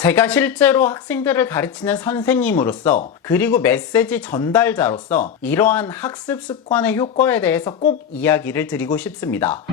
제가 실제로 학생들을 가르치는 선생님으로서 그리고 메시지 전달자로서 이러한 학습 습관의 효과에 대해서 꼭 이야기를 드리고 싶습니다.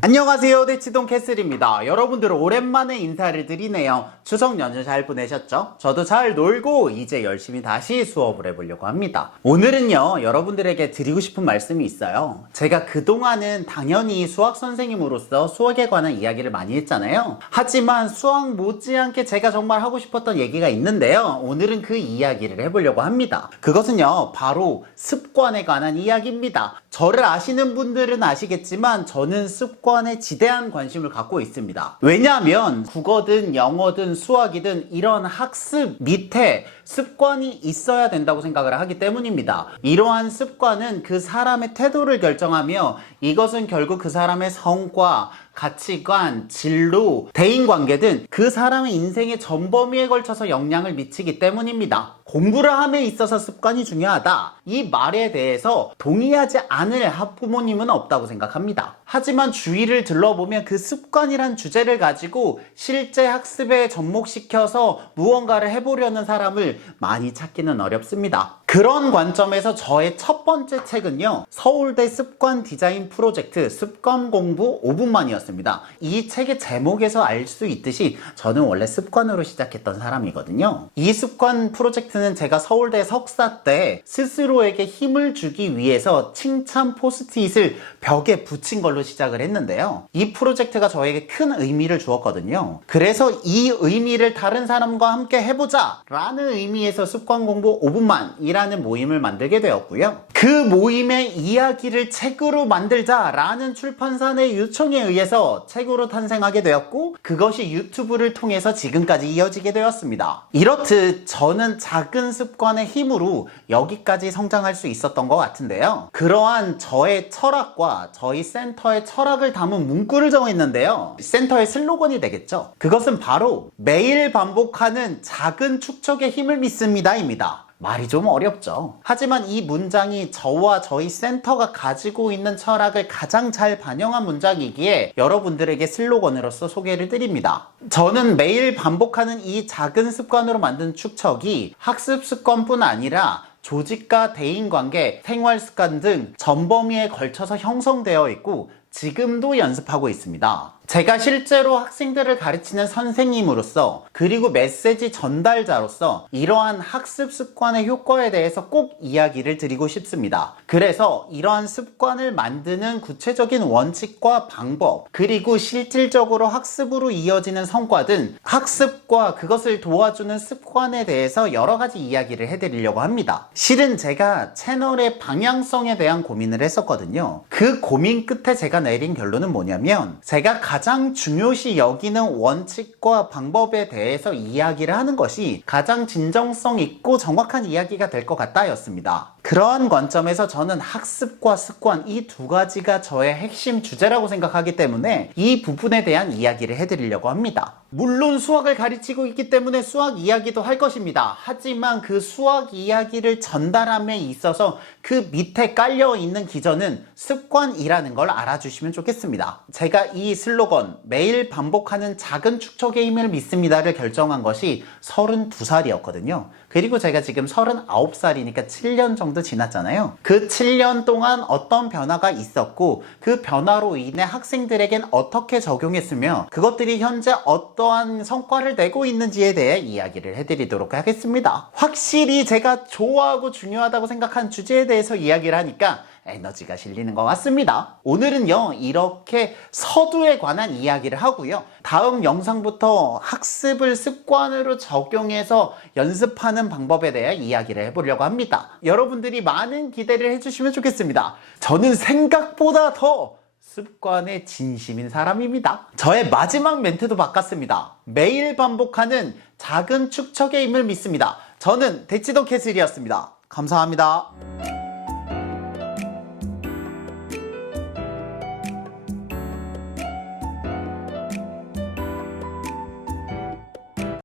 안녕하세요, 대치동 캐슬입니다. 여러분들 오랜만에 인사를 드리네요. 추석 연휴 잘 보내셨죠? 저도 잘 놀고 이제 열심히 다시 수업을 해보려고 합니다. 오늘은요, 여러분들에게 드리고 싶은 말씀이 있어요. 제가 그동안은 당연히 수학 선생님으로서 수학에 관한 이야기를 많이 했잖아요. 하지만 수학 못지않게 제가 정말 하고 싶었던 얘기가 있는데요. 오늘은 그 이야기를 해보려고 합니다. 그것은요, 바로 습관에 관한 이야기입니다. 저를 아시는 분들은 아시겠지만 저는 습관에 지대한 관심을 갖고 있습니다. 왜냐하면 국어든 영어든 수학이든 이런 학습 밑에 습관이 있어야 된다고 생각을 하기 때문입니다. 이러한 습관은 그 사람의 태도를 결정하며 이것은 결국 그 사람의 성과, 가치관, 진로, 대인관계 등 그 사람의 인생의 전범위에 걸쳐서 영향을 미치기 때문입니다. 공부를 함에 있어서 습관이 중요하다. 이 말에 대해서 동의하지 않을 학부모님은 없다고 생각합니다. 하지만 주위를 둘러보면 그 습관이란 주제를 가지고 실제 학습에 접목시켜서 무언가를 해보려는 사람을 많이 찾기는 어렵습니다. 그런 관점에서 저의 첫 번째 책은요, 서울대 습관 디자인 프로젝트 습관 공부 5분만이었습니다. 이 책의 제목에서 알 수 있듯이 저는 원래 습관으로 시작했던 사람이거든요. 이 습관 프로젝트는 제가 서울대 석사 때 스스로에게 힘을 주기 위해서 칭찬 포스트잇을 벽에 붙인 걸로 시작을 했는데요. 이 프로젝트가 저에게 큰 의미를 주었거든요. 그래서 이 의미를 다른 사람과 함께 해보자 라는 의미에서 습관 공부 5분만 이라는 모임을 만들게 되었고요. 그 모임의 이야기를 책으로 만들자 라는 출판사 내 요청에 의해서 책으로 탄생하게 되었고, 그것이 유튜브를 통해서 지금까지 이어지게 되었습니다. 이렇듯 저는 작은 습관의 힘으로 여기까지 성장할 수 있었던 것 같은데요. 그러한 저의 철학과 저희 센터의 철학을 담은 문구를 정했는데요. 센터의 슬로건이 되겠죠. 그것은 바로 매일 반복하는 작은 축적의 힘을 믿습니다 입니다. 말이 좀 어렵죠. 하지만 이 문장이 저와 저희 센터가 가지고 있는 철학을 가장 잘 반영한 문장이기에 여러분들에게 슬로건으로서 소개를 드립니다. 저는 매일 반복하는 이 작은 습관으로 만든 축적이 학습 습관뿐 아니라 조직과 대인관계, 생활습관 등 전범위에 걸쳐서 형성되어 있고 지금도 연습하고 있습니다. 제가 실제로 학생들을 가르치는 선생님으로서 그리고 메시지 전달자로서 이러한 학습 습관의 효과에 대해서 꼭 이야기를 드리고 싶습니다. 그래서 이러한 습관을 만드는 구체적인 원칙과 방법, 그리고 실질적으로 학습으로 이어지는 성과 등 학습과 그것을 도와주는 습관에 대해서 여러 가지 이야기를 해드리려고 합니다. 실은 제가 채널의 방향성에 대한 고민을 했었거든요. 그 고민 끝에 제가 내린 결론은 뭐냐면, 제가 가장 중요시 여기는 원칙과 방법에 대해서 이야기를 하는 것이 가장 진정성 있고 정확한 이야기가 될 것 같다 였습니다. 그러한 관점에서 저는 학습과 습관 이 두 가지가 저의 핵심 주제라고 생각하기 때문에 이 부분에 대한 이야기를 해드리려고 합니다. 물론 수학을 가르치고 있기 때문에 수학 이야기도 할 것입니다. 하지만 그 수학 이야기를 전달함에 있어서 그 밑에 깔려있는 기전은 습관이라는 걸 알아주시면 좋겠습니다. 제가 이 슬로건 매일 반복하는 작은 축적의 힘을 믿습니다를 결정한 것이 32살이었거든요. 그리고 제가 지금 39살이니까 7년 정도 지났잖아요. 그 7년 동안 어떤 변화가 있었고 그 변화로 인해 학생들에겐 어떻게 적용했으며 그것들이 현재 어떠한 성과를 내고 있는지에 대해 이야기를 해드리도록 하겠습니다. 확실히 제가 좋아하고 중요하다고 생각한 주제에 대해서 이야기를 하니까 에너지가 실리는 것 같습니다. 오늘은요, 이렇게 서두에 관한 이야기를 하고요. 다음 영상부터 학습을 습관으로 적용해서 연습하는 방법에 대해 이야기를 해보려고 합니다. 여러분들이 많은 기대를 해주시면 좋겠습니다. 저는 생각보다 더 습관에 진심인 사람입니다. 저의 마지막 멘트도 바꿨습니다. 매일 반복하는 작은 축적의 힘을 믿습니다. 저는 대치동 캐슬이었습니다. 감사합니다.